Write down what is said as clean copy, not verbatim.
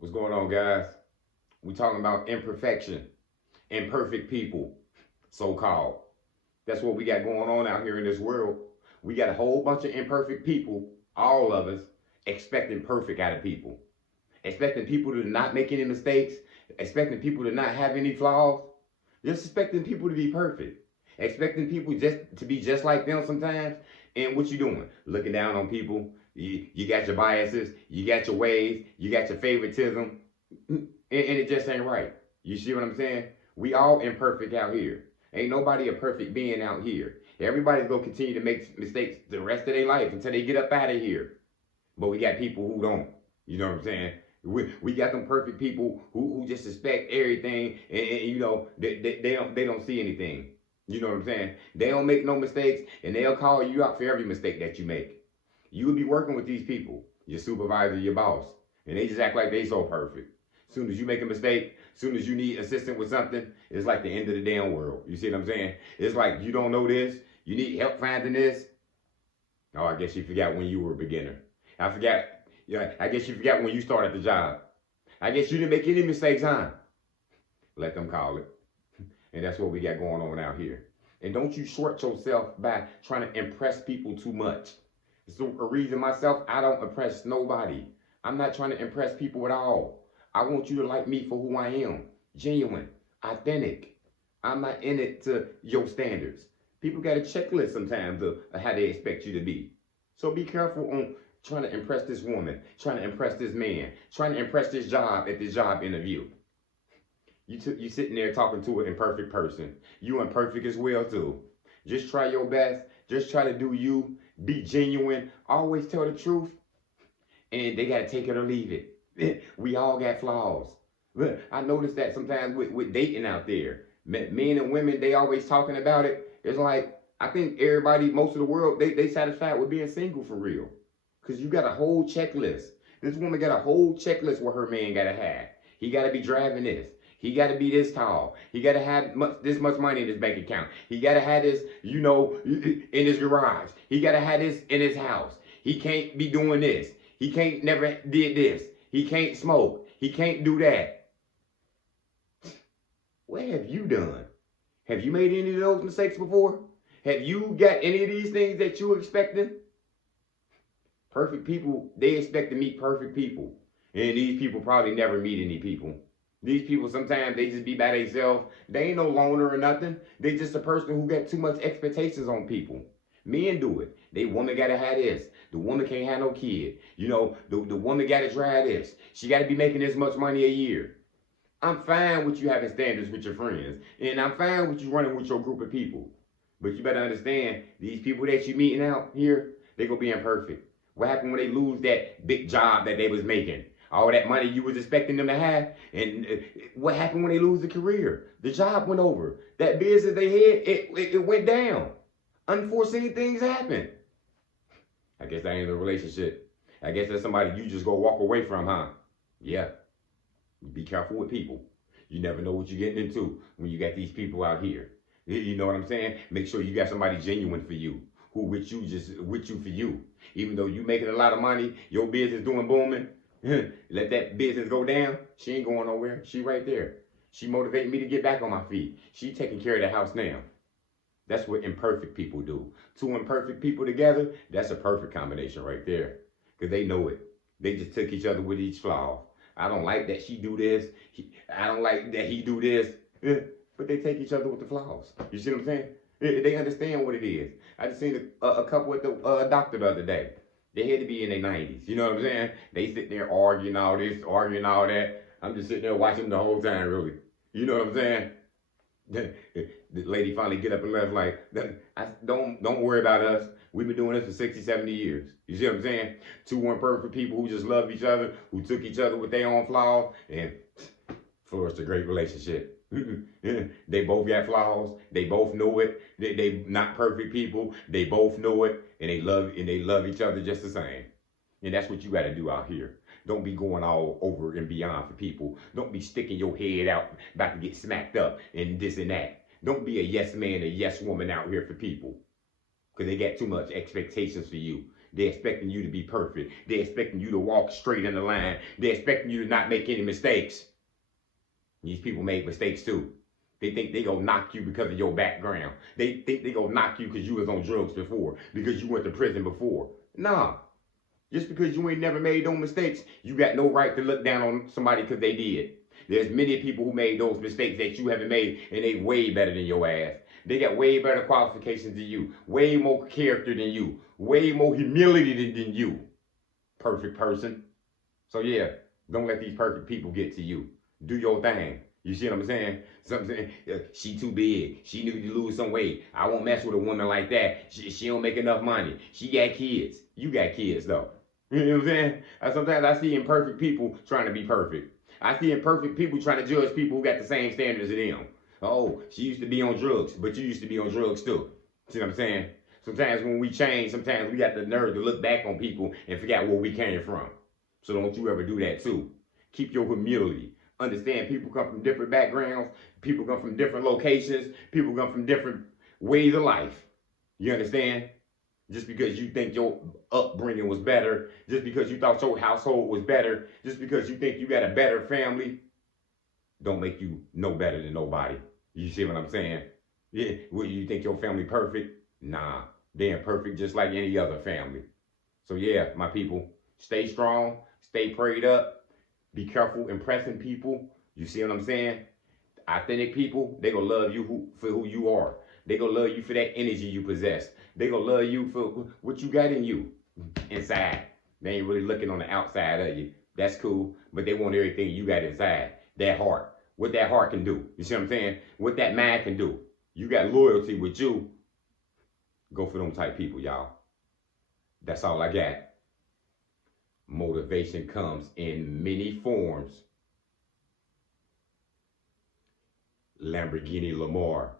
What's going on, guys? We talking about imperfection, imperfect people, so-called. That's what we got going on out here in this world. We got a whole bunch of imperfect people, all of us, expecting perfect out of people. Expecting people to not make any mistakes, expecting people to not have any flaws, just expecting people to be perfect. Expecting people just to be just like them sometimes. And what you doing? Looking down on people. You got your biases, you got your ways, you got your favoritism, and it just ain't right. You see what I'm saying? We all imperfect out here. Ain't nobody a perfect being out here. Everybody's gonna continue to make mistakes the rest of their life until they get up out of here. But we got people who don't. You know what I'm saying? We got them perfect people who just expect everything, and you know they don't see anything. You know what I'm saying? They don't make no mistakes, and they'll call you out for every mistake that you make. You would be working with these people, your supervisor, your boss, and they just act like they so perfect. As soon as you make a mistake, as soon as you need assistance with something, it's like the end of the damn world. You see what I'm saying? It's like you don't know this, you need help finding this. Oh, I guess you forgot when you were a beginner. I forgot. Yeah, I guess you forgot when you started the job. I guess you didn't make any mistakes, huh? Let them call it. And that's what we got going on out here. And don't you short yourself by trying to impress people too much. It's a reason myself, I don't impress nobody. I'm not trying to impress people at all. I want you to like me for who I am. Genuine, authentic. I'm not in it to your standards. People got a checklist sometimes of how they expect you to be. So be careful on trying to impress this woman, trying to impress this man, trying to impress this job at this job interview. You sitting there talking to an imperfect person. You imperfect as well too. Just try your best. Just try to do you. Be genuine. Always tell the truth. And they gotta take it or leave it. We all got flaws. I noticed that sometimes with dating out there. Men and women, they always talking about it. It's like, I think everybody, most of the world, they satisfied with being single for real. Because you got a whole checklist. This woman got a whole checklist what her man gotta have. He gotta be driving this. He got to be this tall. He got to have this much money in his bank account. He got to have this, in his garage. He got to have this in his house. He can't be doing this. He can't never did this. He can't smoke. He can't do that. What have you done? Have you made any of those mistakes before? Have you got any of these things that you expecting? Perfect people, they expect to meet perfect people. And these people probably never meet any people. These people, sometimes they just be by themselves. They ain't no loner or nothing. They just a person who got too much expectations on people. Men do it. The woman got to have this. The woman can't have no kid. The woman got to drive this. She got to be making this much money a year. I'm fine with you having standards with your friends. And I'm fine with you running with your group of people. But you better understand, these people that you meeting out here, they going to be imperfect. What happened when they lose that big job that they was making? All that money you was expecting them to have, and what happened when they lose the career? The job went over. That business they had, it went down. Unforeseen things happen. I guess that ain't a relationship. I guess that's somebody you just go walk away from, huh? Yeah. Be careful with people. You never know what you're getting into when you got these people out here. You know what I'm saying? Make sure you got somebody genuine for you, who with you for you. Even though you making a lot of money, your business doing booming. Let that business go down. She ain't going nowhere. She right there. She motivating me to get back on my feet. She taking care of the house now. That's what imperfect people do. Two imperfect people together, that's a perfect combination right there. Because they know it. They just took each other with each flaw. I don't like that she do this. I don't like that he do this. But they take each other with the flaws. You see what I'm saying? They understand what it is. I just seen a couple at the doctor the other day. They had to be in their 90s. You know what I'm saying? They sitting there arguing all this, arguing all that. I'm just sitting there watching them the whole time, really. You know what I'm saying? The lady finally get up and left like, don't worry about us. We've been doing this for 60, 70 years. You see what I'm saying? Two imperfect people who just love each other, who took each other with their own flaws, and flourished a great relationship. They both got flaws. They both know it. They not perfect people. They both know it, and they love each other just the same. And that's what you got to do out here. Don't be going all over and beyond for people. Don't be sticking your head out about to get smacked up and this and that. Don't be a yes man, a yes woman out here for people, because they got too much expectations for you. They're expecting you to be perfect. They're expecting you to walk straight in the line. They're expecting you to not make any mistakes. These people make mistakes too. They think they gonna knock you because of your background. They think they gonna knock you because you was on drugs before, because you went to prison before. Nah. Just because you ain't never made no mistakes, you got no right to look down on somebody because they did. There's many people who made those mistakes that you haven't made, and they way better than your ass. They got way better qualifications than you, way more character than you, way more humility than you. Perfect person. So yeah, don't let these perfect people get to you. Do your thing. You see what I'm saying? Something she too big. She need to lose some weight. I won't mess with a woman like that. She don't make enough money. She got kids. You got kids though. You know what I'm saying? Sometimes I see imperfect people trying to be perfect. I see imperfect people trying to judge people who got the same standards as them. Oh, she used to be on drugs, but you used to be on drugs too. See what I'm saying? Sometimes when we change, sometimes we got the nerve to look back on people and forget where we came from. So don't you ever do that too. Keep your humility. Understand people come from different backgrounds. People come from different locations. People come from different ways of life. You understand? Just because you think your upbringing was better, just because you thought your household was better, just because you think you got a better family, don't make you no better than nobody. You see what I'm saying? Yeah, what, you think your family perfect? Nah, they're imperfect just like any other family. So yeah, my people, stay strong, stay prayed up, be careful impressing people. You see what I'm saying? Authentic people, they gonna love you for who you are. They gonna love you for that energy you possess. They gonna love you for what you got in you inside. They ain't really looking on the outside of you. That's cool, but they want everything you got inside. That heart. What that heart can do. You see what I'm saying? What that mind can do. You got loyalty with you. Go for them type people, y'all. That's all I got. Motivation comes in many forms. Lamborghini Lamar.